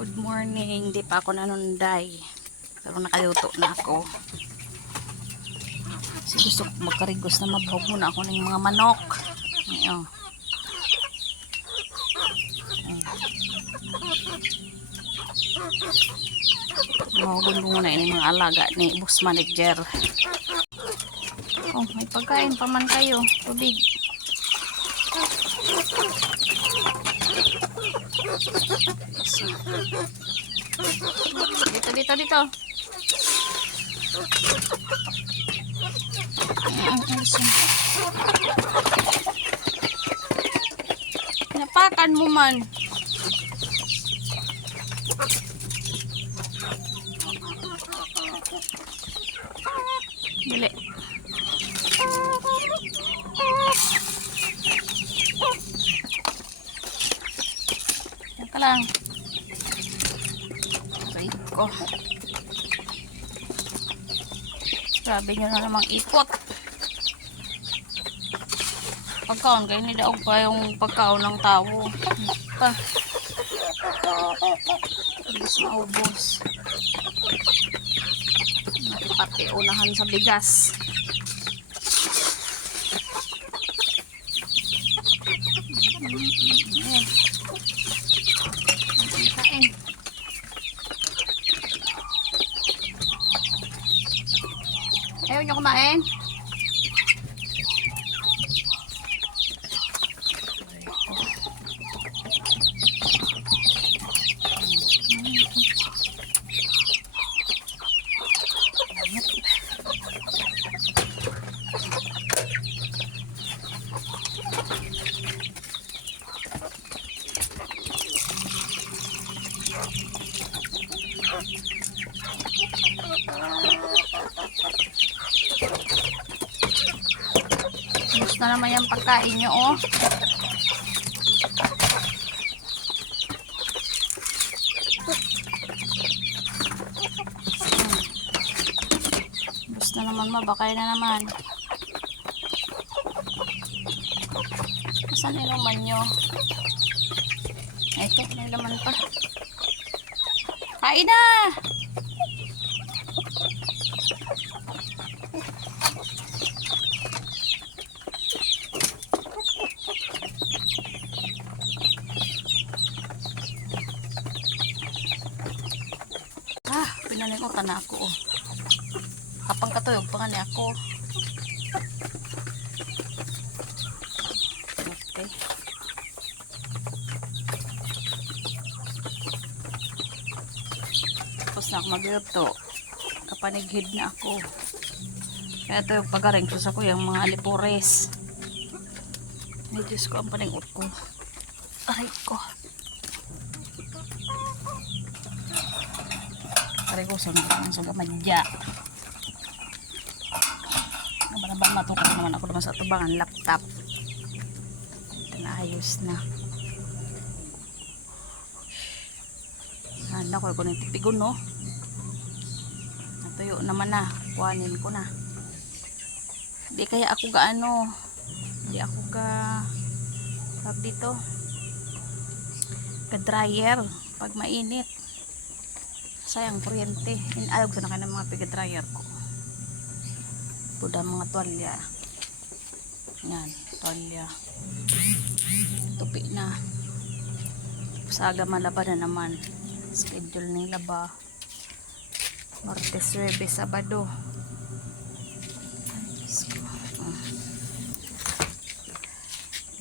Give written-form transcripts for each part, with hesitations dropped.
Good morning. Di pa ako nanunday. Pero nakaluto na ako. Kasi gusto ko magkarigos na mabahog muna ako ng mga manok. Ayan. Mahugon muna yung mga alaga ni boss manager. Oh, may pagkain pa man kayo. Tubig. Dito. Napakan mo man. Dili. Yan ka lang. Ko. Grabe nyo na namang ikot. Pagkaon kayo nilaog pa yung pagkaon ng tao. Pa. Bilis maubos. Pati unahan sa bigas. Kain. Ayaw nyo kumain? Gusto na naman yung pagkain nyo, oh. Gusto na naman, mabakay na naman. Saan yung laman nyo? Ito, may laman pa. Kain na! Pinalimutan na ako, oh. Kapang katuyog pa nga niya ako. Okay. Tapos na ako magluto. Kapanighid na ako. Kaya ito yung pagaring sa ko yung mga alipores. Ay, Diyos ko, ang paningot ko. Aray ko. Karigusan sa gamadya. Naman matukot naman ako naman sa tubangan laptop. Ito na, ayos na. Handa ko yung tipigon, no? Natuyo naman na. Kuhanin ko na. Di kaya ako gaano. Di ako tawag dito. Ka-dryer pag mainit. Sayang kuryente. Inalog sa na kayo ng mga piga-dryer ko. Puda mga tuwalya. Yan, tuwalya. Tupi na. Saga malaba na naman. Schedule ng laba. Martes, Huwebes, Sabado.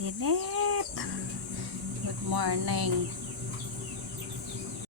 Init. Good morning.